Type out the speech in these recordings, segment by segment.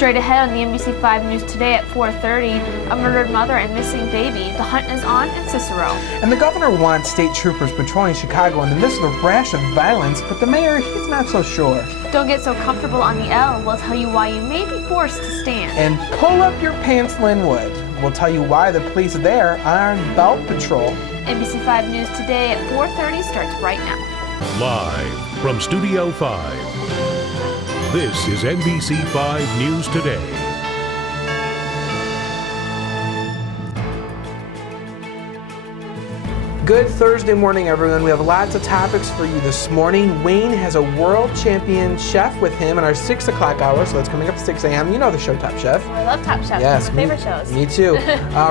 Straight ahead on the NBC5 News today at 4:30, a murdered mother and missing baby. The hunt is on in Cicero. And the governor wants state troopers patrolling Chicago in the midst of a rash of violence, but the mayor, he's not so sure. Don't get so comfortable on the L. We'll tell you why you may be forced to stand. And pull up your pants, Linwood. We'll tell you why the police there are on belt patrol. NBC5 News today at 4:30 starts right now. Live from Studio 5, this is NBC5 News Today. Good Thursday morning, everyone. We have lots of topics for you this morning. Wayne has a world champion chef with him in our 6 o'clock hour, so that's coming up at 6 a.m. You know the show Top Chef. I love Top Chef. Yes, One of my favorite shows. Me too.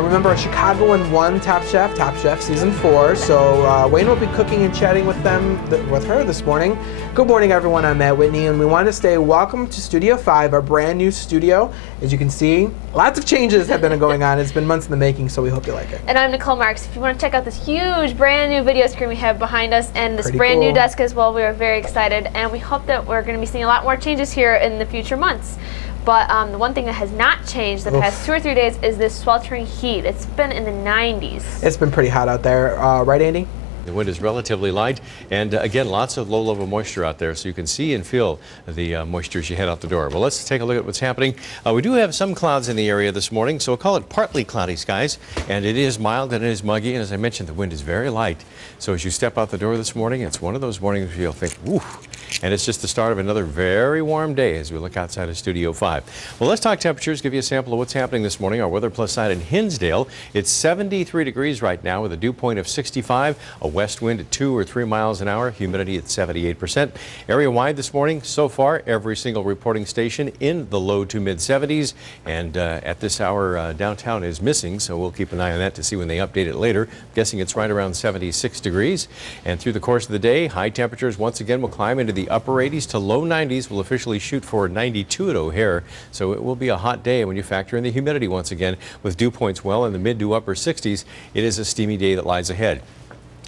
Remember, Chicago won Top Chef Season 4. So Wayne will be cooking and chatting with her this morning. Good morning, everyone. I'm Matt Whitney, and we want to say welcome to Studio 5, our brand new studio. As you can see, lots of changes have been going on. It's been months in the making, so we hope you like it. And I'm Nicole Marks. If you want to check out this huge brand new video screen we have behind us and this brand new desk as well, we are very excited, and we hope that we're going to be seeing a lot more changes here in the future months. But the one thing that has not changed the past 2 or 3 days is this sweltering heat. It's been in the 90s. It's been pretty hot out there, right, Andy? The wind is relatively light, and again, lots of low-level moisture out there, so you can see and feel the moisture as you head out the door. Well, let's take a look at what's happening. We do have some clouds in the area this morning, so we'll call it partly cloudy skies, and it is mild and it is muggy, and as I mentioned, the wind is very light. So as you step out the door this morning, it's one of those mornings where you'll think, woo, and it's just the start of another very warm day as we look outside of Studio 5. Well, let's talk temperatures, give you a sample of what's happening this morning. Our Weather Plus site in Hinsdale, it's 73 degrees right now with a dew point of 65, a west wind at 2 or 3 miles an hour, humidity at 78%. Area-wide this morning, so far, every single reporting station in the low to mid-70s, and at this hour, downtown is missing, so we'll keep an eye on that to see when they update it later. I'm guessing it's right around 76 degrees, and through the course of the day, high temperatures once again will climb into the upper 80s to low 90s. We'll officially shoot for 92 at O'Hare, so it will be a hot day. When you factor in the humidity once again, with dew points well in the mid to upper 60s, it is a steamy day that lies ahead.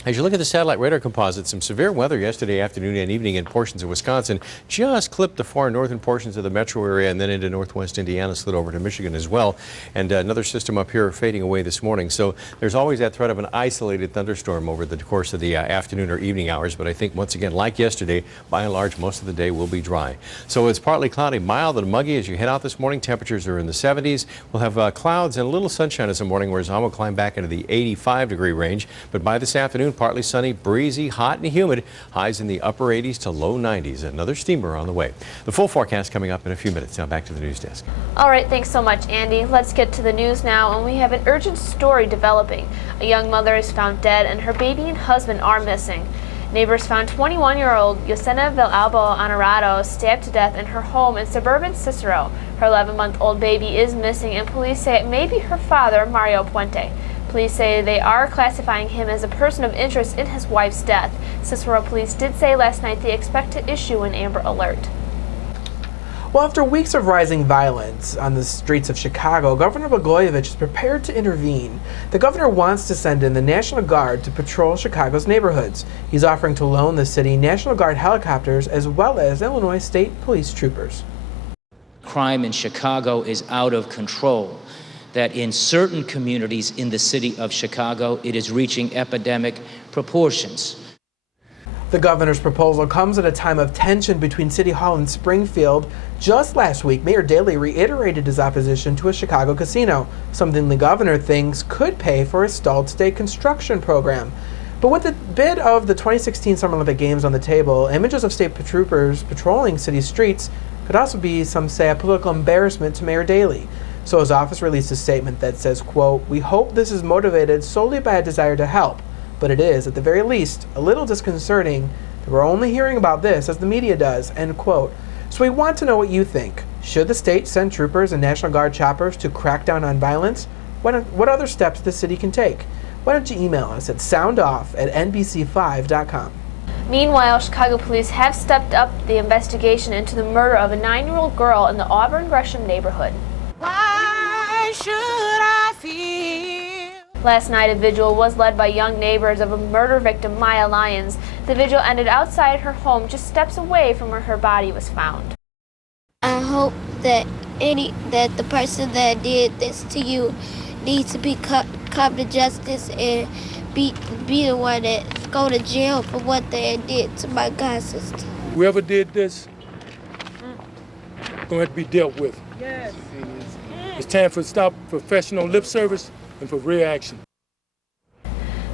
As you look at the satellite radar composite, some severe weather yesterday afternoon and evening in portions of Wisconsin just clipped the far northern portions of the metro area and then into northwest Indiana, slid over to Michigan as well. And another system up here fading away this morning. So there's always that threat of an isolated thunderstorm over the course of the afternoon or evening hours. But I think once again, like yesterday, by and large, most of the day will be dry. So it's partly cloudy, mild and muggy as you head out this morning. Temperatures are in the 70s. We'll have clouds and a little sunshine this morning, whereas will climb back into the 85-degree range. But by this afternoon, partly sunny, breezy, hot and humid, highs in the upper 80s to low 90s. Another steamer on the way. The full forecast coming up in a few minutes. Now back to the news desk. All right, thanks so much, Andy. Let's get to the news now, and we have an urgent story developing. A young mother is found dead and her baby and husband are missing. Neighbors found 21-year-old Yosena Villalbo Honorado stabbed to death in her home in suburban Cicero. Her 11-month-old baby is missing, and police say it may be her father, Mario Puente. Police say they are classifying him as a person of interest in his wife's death. Cicero police did say last night they expect to issue an Amber Alert. Well, after weeks of rising violence on the streets of Chicago, Governor Blagojevich is prepared to intervene. The governor wants to send in the National Guard to patrol Chicago's neighborhoods. He's offering to loan the city National Guard helicopters as well as Illinois State Police troopers. Crime in Chicago is out of control. That in certain communities in the city of Chicago, it is reaching epidemic proportions. The governor's proposal comes at a time of tension between City Hall and Springfield. Just last week, Mayor Daley reiterated his opposition to a Chicago casino, something the governor thinks could pay for a stalled state construction program. But with the bid of the 2016 Summer Olympic Games on the table, images of state troopers patrolling city streets could also be, some say, a political embarrassment to Mayor Daley. So his office released a statement that says, quote, "We hope this is motivated solely by a desire to help, but it is, at the very least, a little disconcerting that we're only hearing about this as the media does," end quote. So we want to know what you think. Should the state send troopers and National Guard choppers to crack down on violence? What other steps the city can take? Why don't you email us at soundoff@nbc5.com. Meanwhile, Chicago police have stepped up the investigation into the murder of a 9-year-old girl in the Auburn-Gresham neighborhood. Why should I feel? Last night, a vigil was led by young neighbors of a murder victim, Maya Lyons. The vigil ended outside her home, just steps away from where her body was found. I hope that that the person that did this to you needs to be come to justice and be the one that go to jail for what they did to my god sister. Whoever did this, gonna have to be dealt with. Yes. It's time for stop professional lip service and for real action.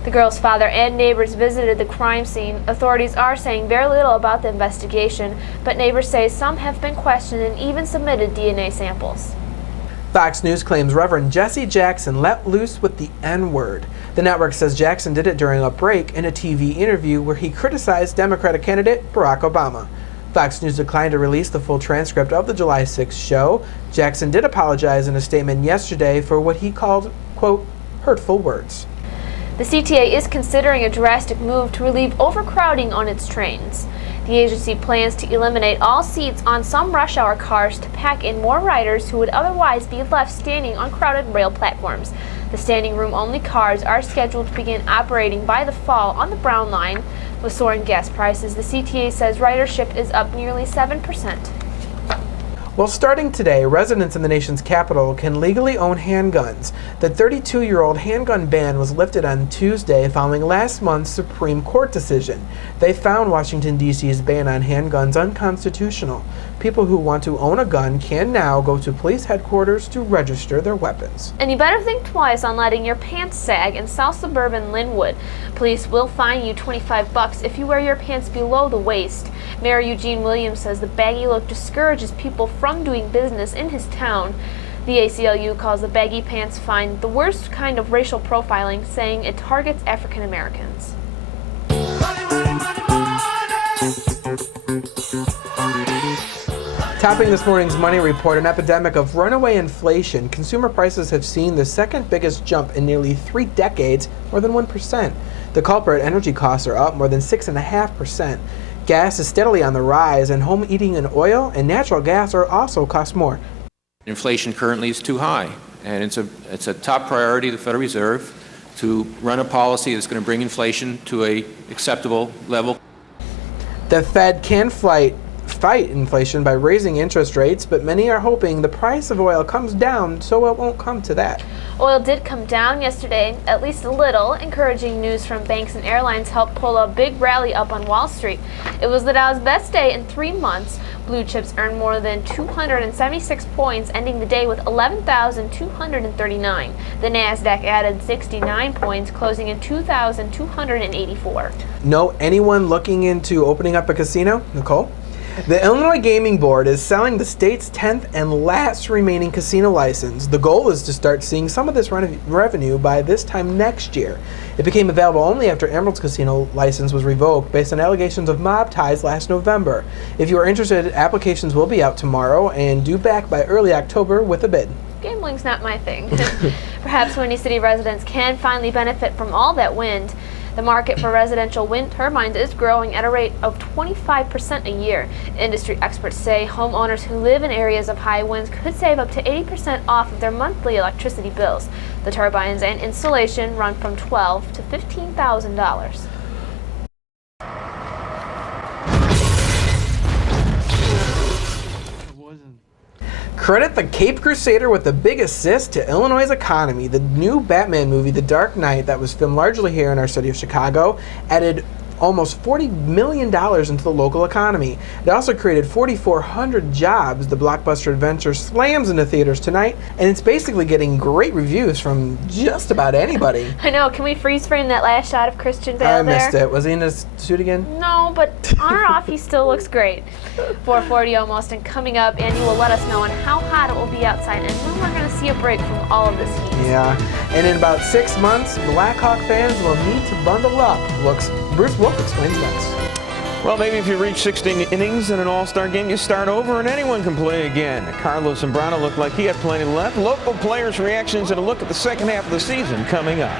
The girl's father and neighbors visited the crime scene. Authorities are saying very little about the investigation, but neighbors say some have been questioned and even submitted DNA samples. Fox News claims Reverend Jesse Jackson let loose with the N-word. The network says Jackson did it during a break in a TV interview where he criticized Democratic candidate Barack Obama. Fox News declined to release the full transcript of the July 6th show. Jackson did apologize in a statement yesterday for what he called, quote, hurtful words. The CTA is considering a drastic move to relieve overcrowding on its trains. The agency plans to eliminate all seats on some rush hour cars to pack in more riders who would otherwise be left standing on crowded rail platforms. The standing room only cars are scheduled to begin operating by the fall on the Brown Line. With soaring gas prices, the CTA says ridership is up nearly 7%. Well, starting today, residents in the nation's capital can legally own handguns. The 32-year-old handgun ban was lifted on Tuesday following last month's Supreme Court decision. They found Washington, D.C.'s ban on handguns unconstitutional. People who want to own a gun can now go to police headquarters to register their weapons. And you better think twice on letting your pants sag in South Suburban Linwood. Police will fine you $25 if you wear your pants below the waist. Mayor Eugene Williams says the baggy look discourages people from doing business in his town. The ACLU calls the baggy pants fine the worst kind of racial profiling, saying it targets African Americans. Topping this morning's Money Report, an epidemic of runaway inflation. Consumer prices have seen the second biggest jump in nearly 3 decades, more than 1%. The culprit, energy costs, are up more than 6.5%. Gas is steadily on the rise, and home heating and oil and natural gas are also cost more. Inflation currently is too high, and it's a top priority of the Federal Reserve to run a policy that's going to bring inflation to an acceptable level. The Fed can fight inflation by raising interest rates, but many are hoping the price of oil comes down so it won't come to that. Oil did come down yesterday, at least a little. Encouraging news from banks and airlines helped pull a big rally up on Wall Street. It was the Dow's best day in 3 months. Blue chips earned more than 276 points, ending the day with 11,239. The Nasdaq added 69 points, closing in 2,284. Know anyone looking into opening up a casino? Nicole? The Illinois Gaming Board is selling the state's 10th and last remaining casino license. The goal is to start seeing some of this revenue by this time next year. It became available only after Emerald's casino license was revoked based on allegations of mob ties last November. If you are interested, applications will be out tomorrow and due back by early October with a bid. Gambling's not my thing. Perhaps Windy City residents can finally benefit from all that wind. The market for residential wind turbines is growing at a rate of 25% a year. Industry experts say homeowners who live in areas of high winds could save up to 80% off of their monthly electricity bills. The turbines and installation run from $12,000 to $15,000. Credit the Cape Crusader with the big assist to Illinois' economy. The new Batman movie, The Dark Knight, that was filmed largely here in our city of Chicago, added almost $40 million into the local economy. It also created 4,400 jobs. The blockbuster adventure slams into theaters tonight, and it's basically getting great reviews from just about anybody. I know. Can we freeze frame that last shot of Christian Bale I there? missed it. Was he in his suit again? No, but on or off, he still looks great. 4:40 almost, and coming up, Andy will let us know on how hot it will be outside and when we're going to see a break from all of this heat. Yeah, and in about 6 months, Blackhawk fans will need to bundle up. Bruce Wolf explains next. Well, maybe if you reach 16 innings in an all-star game, you start over and anyone can play again. Carlos Zambrano looked like he had plenty left. Local players' reactions and a look at the second half of the season coming up.